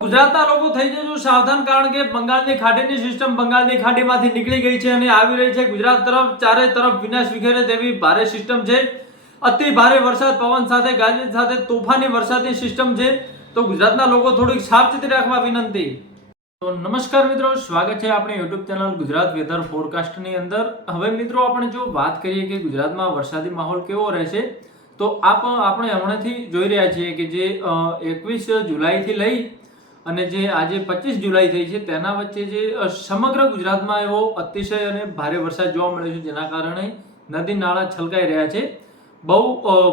ગુજરાતના લોકો થઈ જજો સાવધાન, કારણ કે બંગાળની ખાડીની સિસ્ટમ બંગાળની ખાડીમાંથી નીકળી ગઈ છે અને આવી રહી છે ગુજરાત તરફ. ચારે તરફ વિનાશ વિખેરે તેવી ભારે સિસ્ટમ છે. અતિ ભારે વરસાદ, પવન સાથે, ગાજવીજ સાથે તોફાની વરસાદની સિસ્ટમ છે. તો ગુજરાતના લોકો થોડીક સાવચેતી રાખવા વિનંતી. તો નમસ્કાર મિત્રો, સ્વાગત છે આપણી યુટ્યુબ ચેનલ ગુજરાત વેધર ફોરકાસ્ટની અંદર. હવે મિત્રો આપણે જો વાત કરીએ કે ગુજરાતમાં વરસાદી માહોલ કેવો રહેશે, તો આપણે હમણાંથી જોઈ રહ્યા છીએ કે જે 21 જુલાઈથી લઈ અને જે આજે 25 જુલાઈ થઈ છે તેના વચ્ચે જે સમગ્ર ગુજરાતમાં એવો અતિશય અને ભારે વરસાદ જોવા મળ્યો છે, જેના કારણે નદી નાળા છલકાઈ રહ્યા છે. બહુ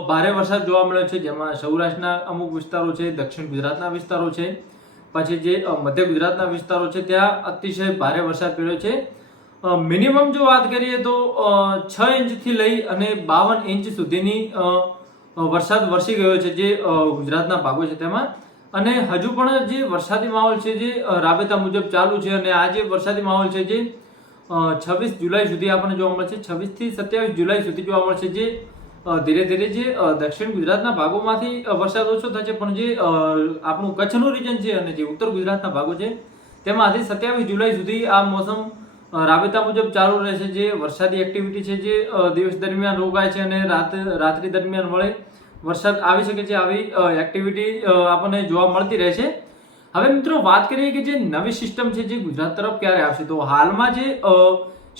ભારે વરસાદ જોવા મળ્યો છે, જેમાં સૌરાષ્ટ્રના અમુક વિસ્તારો છે, દક્ષિણ ગુજરાતના વિસ્તારો છે, પછી જે મધ્ય ગુજરાતના વિસ્તારો છે ત્યાં અતિશય ભારે વરસાદ પડ્યો છે. મિનિમમ જો વાત કરીએ તો 6 ઇંચથી લઈ અને 52 ઇંચ સુધીની વરસાદ વરસી ગયો છે જે ગુજરાતના ભાગો છે તેમાં. અને હજુ પણ જે વરસાદી માહોલ છે જે રાબેતા મુજબ ચાલુ છે અને આ જે વરસાદી માહોલ છે જે 26 જુલાઈ સુધી આપણને જોવા મળશે. 26 થી 27 જુલાઈ સુધી જોવા મળશે. જે ધીરે ધીરે જે દક્ષિણ ગુજરાતના ભાગોમાંથી વરસાદ ઓછો થશે, પણ જે આપણું કચ્છનું રીજન છે અને જે ઉત્તર ગુજરાતના ભાગો છે તેમાંથી 27 જુલાઈ સુધી આ મોસમ રાબેતા મુજબ ચાલુ રહેશે. જે વરસાદી એક્ટિવિટી છે જે દિવસ દરમિયાન રોકાય છે અને રાત્રિ દરમિયાન વળે વરસાદ આવી શકે છે. આવી એક્ટિવિટી આપણને જોવા મળતી રહેશે. હવે મિત્રો વાત કરીએ કે જે નવી સિસ્ટમ છે જે ગુજરાત તરફ ક્યારે આવશે, તો હાલમાં જે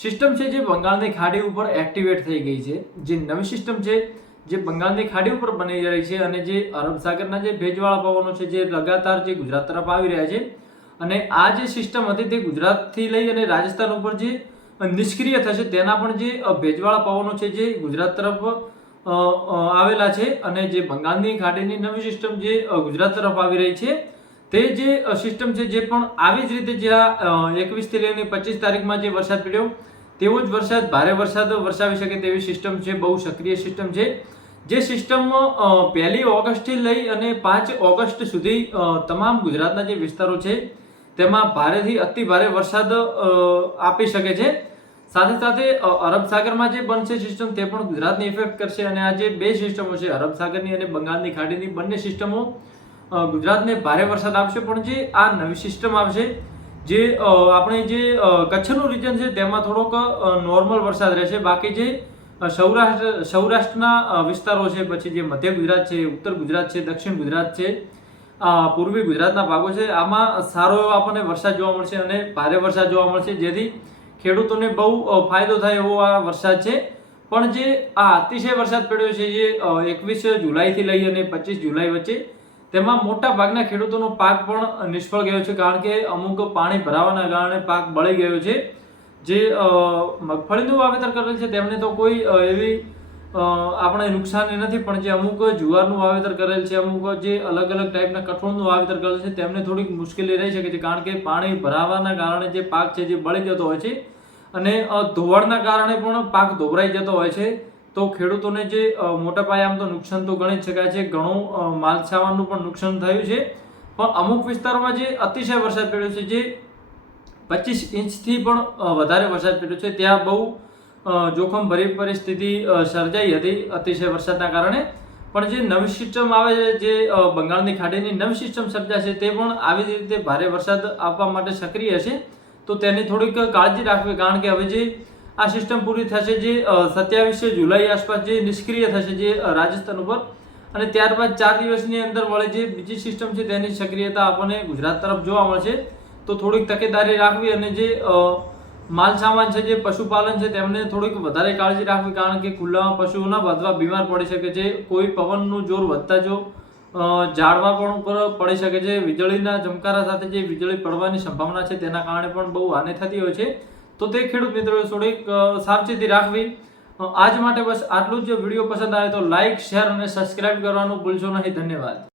સિસ્ટમ છે જે બંગાળની ખાડી ઉપર એક્ટિવેટ થઈ ગઈ છે. જે નવી સિસ્ટમ છે જે બંગાળની ખાડી ઉપર બની રહી છે અને જે અરબ સાગરના જે ભેજવાળા પવનો છે જે લગાતાર જે ગુજરાત તરફ આવી રહ્યા છે, અને આ જે સિસ્ટમ હતી તે ગુજરાતથી લઈ અને રાજસ્થાન ઉપર જે નિષ્ક્રિય થશે, તેના પણ જે ભેજવાળા પવનો છે જે ગુજરાત તરફ આવેલા છે. અને જે બંગાળની ખાડીની નવી સિસ્ટમ જે ગુજરાત તરફ આવી રહી છે તે જે સિસ્ટમ છે જે પણ આવી જ રીતે જ્યાં 21 થી લઈને 25 તારીખમાં જે વરસાદ પડ્યો તેવો જ વરસાદ, ભારે વરસાદ વરસાવી શકે તેવી સિસ્ટમ છે. બહુ સક્રિય સિસ્ટમ છે. જે સિસ્ટમ 1 ઓગસ્ટથી લઈ અને 5 ઓગસ્ટ સુધી તમામ ગુજરાતના જે વિસ્તારો છે તેમાં ભારેથી અતિ ભારે વરસાદ આપી શકે છે. સાથે સાથે અરબ સાગરમાં જે બનશે સિસ્ટમ તે પણ ગુજરાતને ઇફેક્ટ કરશે. અને આ જે બે સિસ્ટમો છે, અરબ સાગરની અને બંગાળની ખાડીની, બંને સિસ્ટમો ગુજરાતને ભારે વરસાદ આપશે. પણ જે આ નવી સિસ્ટમ આવશે, જે આપણે જે કચ્છનું રીજન છે તેમાં થોડોક નોર્મલ વરસાદ રહેશે. બાકી જે સૌરાષ્ટ્રના વિસ્તારો છે, પછી જે મધ્ય ગુજરાત છે, ઉત્તર ગુજરાત છે, દક્ષિણ ગુજરાત છે, પૂર્વી ગુજરાતના ભાગો છે, આમાં સારો એવો આપણને વરસાદ જોવા મળશે અને ભારે વરસાદ જોવા મળશે, જેથી ખેડૂતોને બહુ ફાયદો થાય એવો આ વરસાદ છે. પણ જે આ અતિશય વરસાદ પડ્યો છે જે 21 જુલાઈથી લઈ અને 25 જુલાઈ વચ્ચે, તેમાં મોટા ભાગના ખેડૂતોનો પાક પણ નિષ્ફળ ગયો છે, કારણ કે અમુક પાણી ભરાવાના કારણે પાક બળી ગયો છે. જે મગફળીનું વાવેતર કરેલ છે તેમને તો કોઈ એવી આપણે નુકસાની નથી, પણ જે અમુક જુવારનું વાવેતર કરેલ છે, અમુક જે અલગ અલગ ટાઈપના કઠોળનું વાવેતર કરેલ છે તેમને થોડીક મુશ્કેલી રહી શકે છે, કારણ કે પાણી ભરાવાના કારણે જે પાક છે જે બળી જતો હોય છે અને ધોવાણના કારણે પણ પાક ધોવરાઈ જતો હોય છે. તો ખેડૂતોને જે મોટા પાયે આમ તો નુકસાન તો ગણી જ શકાય છે. ઘણું માલસામાનનું પણ નુકસાન થયું છે. પણ અમુક વિસ્તારોમાં જે અતિશય વરસાદ પડ્યો છે, જે 25 ઇંચથી પણ વધારે વરસાદ પડ્યો છે, ત્યાં બહુ જોખમ ભરી પરિસ્થિતિ સર્જાઈ હતી અતિશય વરસાદના કારણે. પણ જે નવી સિસ્ટમ આવે છે, જે બંગાળની ખાડીની નવી સિસ્ટમ સર્જાશે, તે પણ આવી જ રીતે ભારે વરસાદ આપવા માટે સક્રિય છે. તો તેની થોડીક કાળજી રાખવી, કારણ કે હવે જે આ સિસ્ટમ પૂરી થશે, જે 27 જુલાઈ આસપાસ જે નિષ્ક્રિય થશે જે રાજસ્થાન ઉપર, અને ત્યારબાદ 4 દિવસની અંદર વળે જે બીજી સિસ્ટમ છે તેની સક્રિયતા આપણને ગુજરાત તરફ જોવા મળશે. તો થોડીક તકેદારી રાખવી અને જે માલ સામાન છે, જે પશુપાલન છે, તેમને થોડીક વધારે કાળજી રાખવી, કારણ કે ખુલ્લામાં પશુઓ ન બાંધવા, બીમાર પડી શકે છે. કોઈ પવનનું જોર વધતા જો ઝાડવા પણ ઉપર પડી શકે છે. વીજળીના ચમકારા સાથે જે વીજળી પડવાની સંભાવના છે તેના કારણે પણ બહુ હાનિ થતી હોય છે. તો તે ખેડૂત મિત્રોએ થોડીક સાવચેતી રાખવી. આજ માટે બસ આટલું જ. વિડીયો પસંદ આવે તો લાઈક, શેર અને સબસ્ક્રાઇબ કરવાનું ભૂલશો નહીં. ધન્યવાદ.